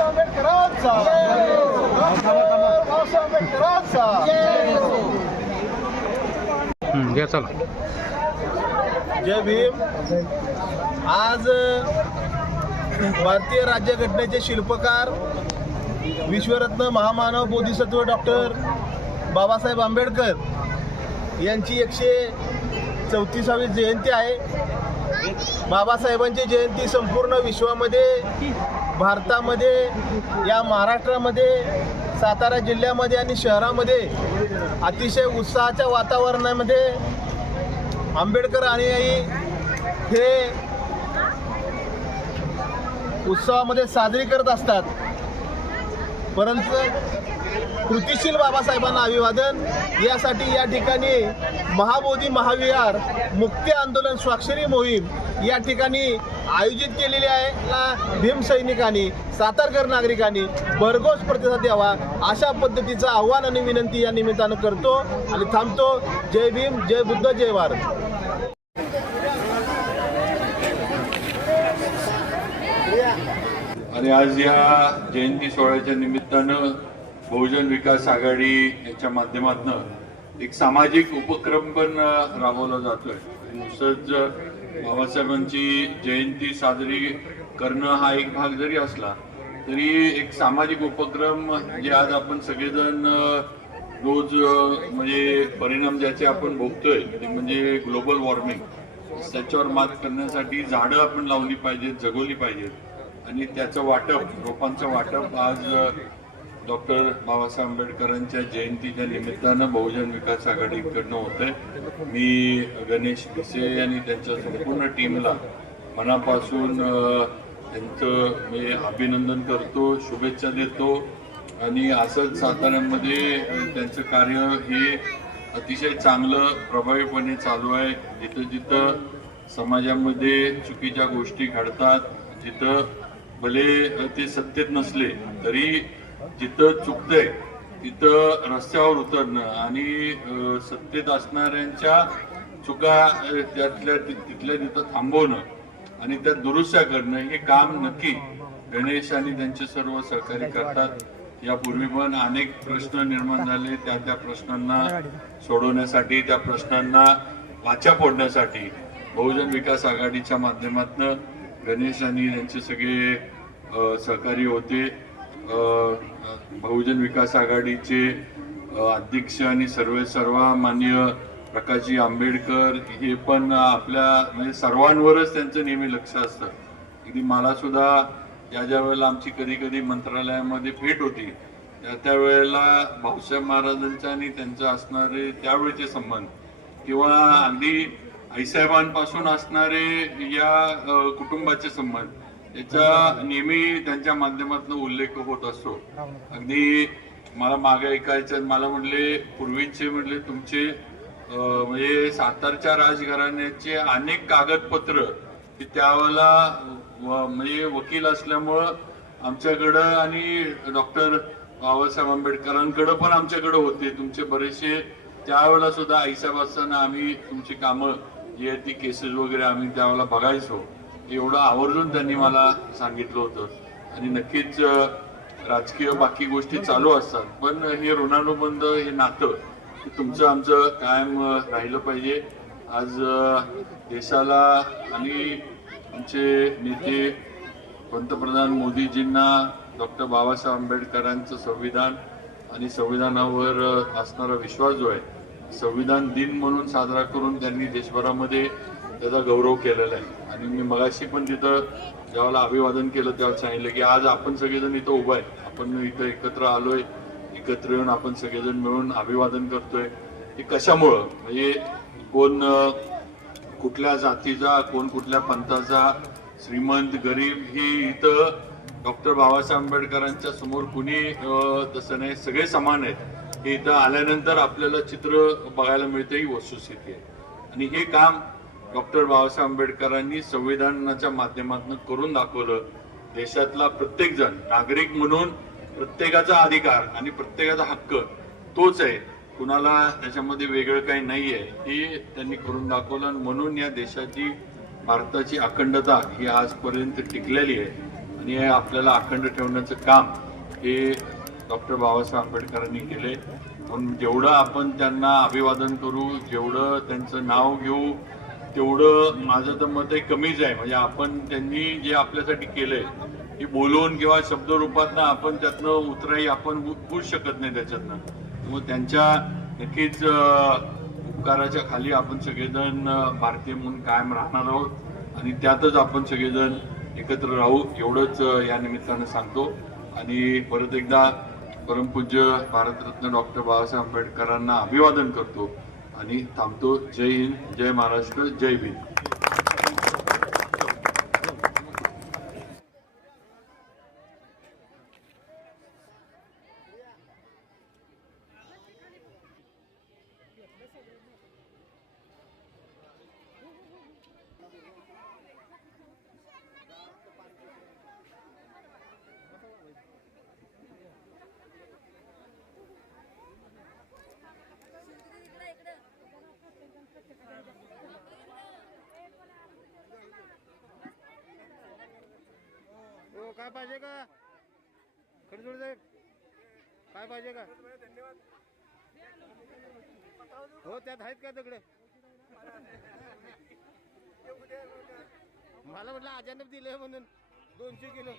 आंबेडकरांचा डॉक्टर बाबासाहेब आंबेडकरांचा. घ्या चला. जय भीम. आज भारतीय राज्यघटनेचे शिल्पकार विश्वरत्न महामानव बोधिसत्व डॉक्टर बाबासाहेब आंबेडकर यांची एकशे चौतीसावी जयंती आहे. बाबासाहेबांची जयंती संपूर्ण विश्वामध्ये भारतामध्ये या महाराष्ट्रामध्ये सातारा जिल्ह्यामध्ये आणि शहरामध्ये अतिशय उत्साहाच्या वातावरणामध्ये आंबेडकर अनुयायी हे उत्सवामध्ये साजरी करत असतात. परंतु कृतिशील बाबासाहेबांना अभिवादन. यासाठी या ठिकाणी महाबोधी महाविहार मुक्ती आंदोलन स्वाक्षरी मोहीम या ठिकाणी आयोजित केलेली आहे. ला भीम सैनिकांनी सातारकर नागरिकांनी भरघोस प्रतिसाद द्यावा अशा पद्धतीचं आव्हान आणि विनंती या निमित्तानं करतो आणि थांबतो. जय भीम जय बुद्ध जय भारत. आणि आज या जयंती सोहळ्याच्या निमित्तानं बहुजन विकास आघाडी याच्या माध्यमातून एक सामाजिक उपक्रम पण राबवला जातोय. नुसतंच बाबासाहेबांची जयंती साजरी करणं हा एक भाग जरी असला तरी एक सामाजिक उपक्रम जे आज आपण सगळेजण रोज म्हणजे परिणाम ज्याचे आपण भोगतोय ते म्हणजे ग्लोबल वॉर्मिंग. त्याच्यावर मात करण्यासाठी झाडं आपण लावली पाहिजेत जगवली पाहिजेत. आणि त्याचं वाटप रोपांचं वाटप आज डॉक्टर बाबासाहेब आंबेडकरांच्या जयंतीच्या निमित्तानं बहुजन विकास आघाडीकडनं आहे मी गणेश भिसे आणि त्यांच्या संपूर्ण टीमला मनापासून त्यांचं मी अभिनंदन करतो शुभेच्छा देतो. आणि असंच साताऱ्यामध्ये त्यांचं कार्य हे अतिशय चांगलं प्रभावीपणे चालू आहे. जिथं जिथं समाजामध्ये चुकीच्या गोष्टी घडतात जिथं भले ते सत्तेत नसले तरी जिथं चुकतंय तिथं रस्त्यावर उतरणं आणि सत्तेत असणाऱ्यांच्या चुका त्यातल्या तिथल्या तिथं थांबवणं आणि त्या दुरुस्त्या करणं हे काम नक्की गणेश आणि त्यांचे सर्व सहकारी करतात. यापूर्वी पण अनेक प्रश्न निर्माण झाले. त्या त्या प्रश्नांना सोडवण्यासाठी त्या प्रश्नांना वाचा फोडण्यासाठी बहुजन विकास आघाडीच्या माध्यमातून गणेश आणि त्यांचे सगळे सहकारी होते. बहुजन विकास आघाडीचे अध्यक्ष आणि सर्व सर्व मान्य प्रकाशजी आंबेडकर हे पण आपल्या म्हणजे सर्वांवरच त्यांचं नेहमी लक्ष असतं. अगदी मला सुद्धा ज्या ज्या वेळेला आमची कधी कधी मंत्रालयामध्ये भेट होती त्या त्या वेळेला भाऊसाहेब महाराजांचा आणि त्यांचं असणारे त्यावेळेचे संबंध किंवा अगदी आईसाहेबांपासून असणारे या कुटुंबाचे संबंध याचा नेहमी त्यांच्या माध्यमातून उल्लेख होत असतो. अगदी मला मागे ऐकायचं मला म्हणले पूर्वीचे म्हणले तुमचे म्हणजे सातारच्या राजघराण्याचे अनेक कागदपत्र की त्यावेळेला म्हणजे वकील असल्यामुळं आमच्याकडं आणि डॉक्टर बाबासाहेब आंबेडकरांकडं पण आमच्याकडं होते. तुमचे बरेचसे त्यावेळेला सुद्धा आईसाहेब असताना आम्ही तुमची कामं जी आहेत ती केसेस वगैरे आम्ही त्यावेळेला बघायचो. एवढं आवर्जून त्यांनी मला सांगितलं होतं. आणि नक्कीच राजकीय बाकी गोष्टी चालू असतात. पण हे ऋणानुबंध हे नातं तुमचं आमचं कायम राहिलं पाहिजे. आज देशाला आणि आमचे नेते पंतप्रधान मोदीजींना डॉक्टर बाबासाहेब आंबेडकरांचं संविधान आणि संविधानावर असणारा विश्वास जो आहे संविधान दिन म्हणून साजरा करून त्यांनी देशभरामध्ये त्याचा गौरव केलेला आहे. आणि मी मगाशी पण तिथं ज्यावेळेला अभिवादन केलं तेव्हा सांगितलं की आज आपण सगळेजण इथं उभं आहे. आपण इथं एकत्र आलोय एकत्र येऊन आपण सगळेजण मिळून अभिवादन करतोय. हे कशामुळं? म्हणजे कोण कुठल्या जातीचा कोण कुठल्या पंथाचा श्रीमंत गरीब ही इथं डॉक्टर बाबासाहेब आंबेडकरांच्या समोर कुणी तसं नाही सगळे समान आहेत. हे इथं आल्यानंतर आपल्याला चित्र बघायला मिळते ही वस्तुस्थिती आहे. आणि हे काम डॉक्टर बाबासाहेब आंबेडकरांनी संविधानाच्या माध्यमातून करून दाखवलं देशातला प्रत्येक जण नागरिक म्हणून प्रत्येकाचा अधिकार आणि प्रत्येकाचा हक्क तोच आहे. कुणाला त्याच्यामध्ये वेगळं काही नाही आहे हे त्यांनी करून दाखवलं आणि म्हणून या देशाची भारताची अखंडता ही आजपर्यंत टिकलेली आहे. आणि हे आपल्याला अखंड ठेवण्याचं काम हे डॉक्टर बाबासाहेब आंबेडकरांनी केले. म्हणून जेवढं आपण त्यांना अभिवादन करू जेवढं त्यांचं नाव घेऊ तेवढं माझं तर मत आहे कमीच आहे. म्हणजे आपण त्यांनी जे आपल्यासाठी केलंय हे बोलून किंवा शब्दरूपातनं आपण त्यातनं उतराई आपण होऊ शकत नाही त्याच्यातनं. मग त्यांच्या नक्कीच उपकाराच्या खाली आपण सगळेजण भारतीय म्हणून कायम राहणार आहोत. आणि त्यातच आपण सगळेजण एकत्र राहू एवढंच या निमित्तानं सांगतो. आणि परत एकदा परमपूज्य भारतरत्न डॉक्टर बाबासाहेब आंबेडकरांना अभिवादन करतो. आणि थांबतो. जय हिंद जय महाराष्ट्र जय भीम. हो काय पाहिजे का? खडजोड साहेब काय पाहिजे का? हो त्यात आहेत का दगड? मला म्हटलं अचानक दिले म्हणून दोनशे किलो.